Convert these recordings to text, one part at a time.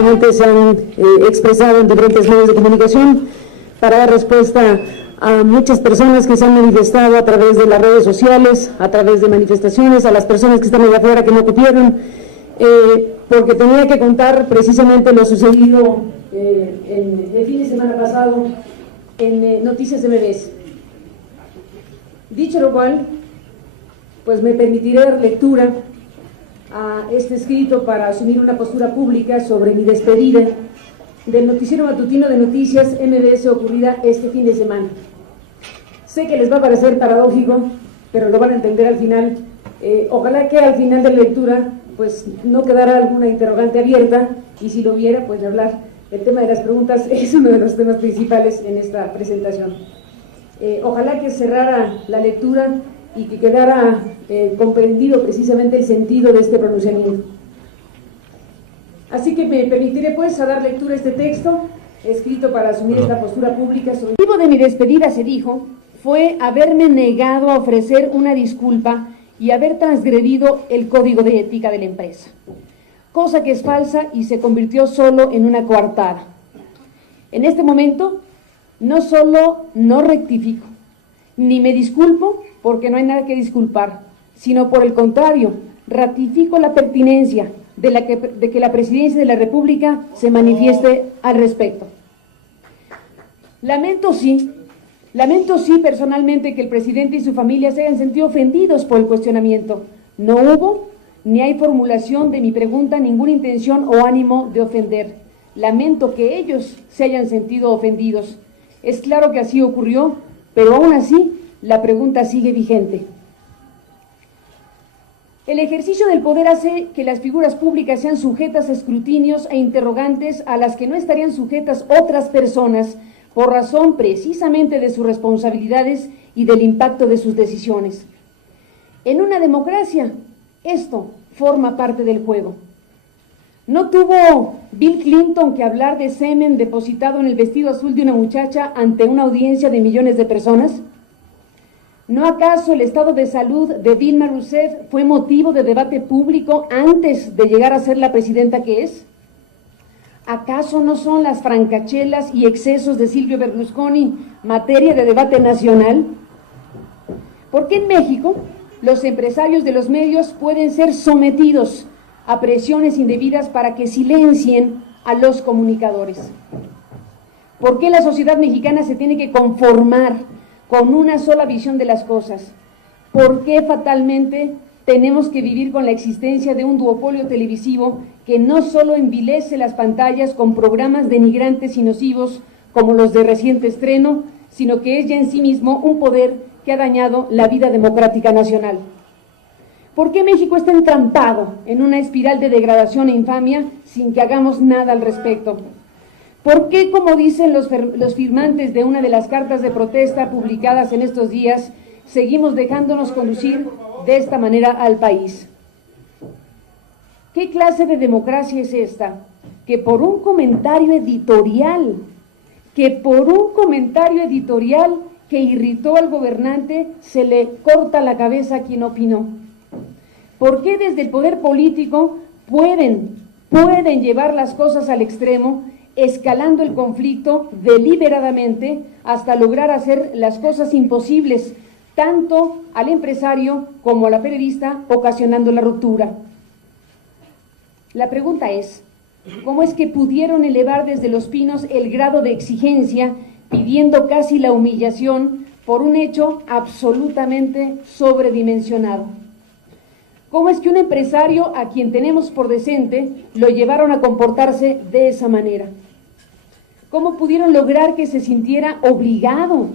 recientemente se han expresado en diferentes medios de comunicación para dar respuesta a muchas personas que se han manifestado a través de las redes sociales, a través de manifestaciones, a las personas que están allá afuera que no cupieron, porque tenía que contar precisamente lo sucedido el fin de semana pasado en Noticias MBS. Dicho lo cual, pues me permitiré dar lectura a este escrito para asumir una postura pública sobre mi despedida del noticiero matutino de Noticias MBS ocurrida este fin de semana. Sé que les va a parecer paradójico, pero lo van a entender al final. Ojalá que al final de la lectura pues no quedara alguna interrogante abierta, y si lo hubiera, pues hablar. El tema de las preguntas es uno de los temas principales en esta presentación. Ojalá que cerrara la lectura y que quedara comprendido precisamente el sentido de este pronunciamiento. Así que me permitiré pues a dar lectura a este texto, escrito para asumir esta postura pública. El motivo de mi despedida, se dijo, fue haberme negado a ofrecer una disculpa y haber transgredido el código de ética de la empresa, cosa que es falsa y se convirtió solo en una coartada. En este momento, no solo no rectifico, ni me disculpo porque no hay nada que disculpar, sino por el contrario, ratifico la pertinencia de que la Presidencia de la República se manifieste al respecto. Lamento sí personalmente que el presidente y su familia se hayan sentido ofendidos por el cuestionamiento. No hubo ni hay formulación de mi pregunta ninguna intención o ánimo de ofender. Lamento que ellos se hayan sentido ofendidos. Es claro que así ocurrió, pero aún así la pregunta sigue vigente. El ejercicio del poder hace que las figuras públicas sean sujetas a escrutinios e interrogantes a las que no estarían sujetas otras personas por razón precisamente de sus responsabilidades y del impacto de sus decisiones. En una democracia, esto forma parte del juego. ¿No tuvo Bill Clinton que hablar de semen depositado en el vestido azul de una muchacha ante una audiencia de millones de personas? ¿No acaso el estado de salud de Dilma Rousseff fue motivo de debate público antes de llegar a ser la presidenta que es? ¿Acaso no son las francachelas y excesos de Silvio Berlusconi materia de debate nacional? ¿Por qué en México los empresarios de los medios pueden ser sometidos a presiones indebidas para que silencien a los comunicadores? ¿Por qué la sociedad mexicana se tiene que conformar con una sola visión de las cosas? ¿Por qué fatalmente tenemos que vivir con la existencia de un duopolio televisivo que no solo envilece las pantallas con programas denigrantes y nocivos como los de reciente estreno, sino que es ya en sí mismo un poder que ha dañado la vida democrática nacional? ¿Por qué México está entrampado en una espiral de degradación e infamia sin que hagamos nada al respecto? ¿Por qué, como dicen los firmantes de una de las cartas de protesta publicadas en estos días, seguimos dejándonos conducir de esta manera al país? ¿Qué clase de democracia es esta? Que por un comentario editorial que irritó al gobernante, se le corta la cabeza a quien opinó. ¿Por qué desde el poder político pueden llevar las cosas al extremo, escalando el conflicto deliberadamente hasta lograr hacer las cosas imposibles, tanto al empresario como a la periodista, ocasionando la ruptura? La pregunta es, ¿cómo es que pudieron elevar desde Los Pinos el grado de exigencia, pidiendo casi la humillación por un hecho absolutamente sobredimensionado? ¿Cómo es que un empresario a quien tenemos por decente lo llevaron a comportarse de esa manera? ¿Cómo pudieron lograr que se sintiera obligado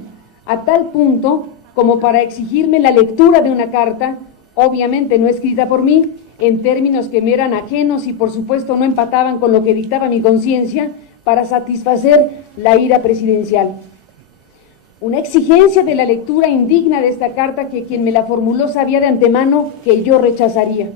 a tal punto como para exigirme la lectura de una carta, obviamente no escrita por mí, en términos que me eran ajenos y por supuesto no empataban con lo que dictaba mi conciencia, para satisfacer la ira presidencial? Una exigencia de la lectura indigna de esta carta que quien me la formuló sabía de antemano que yo rechazaría.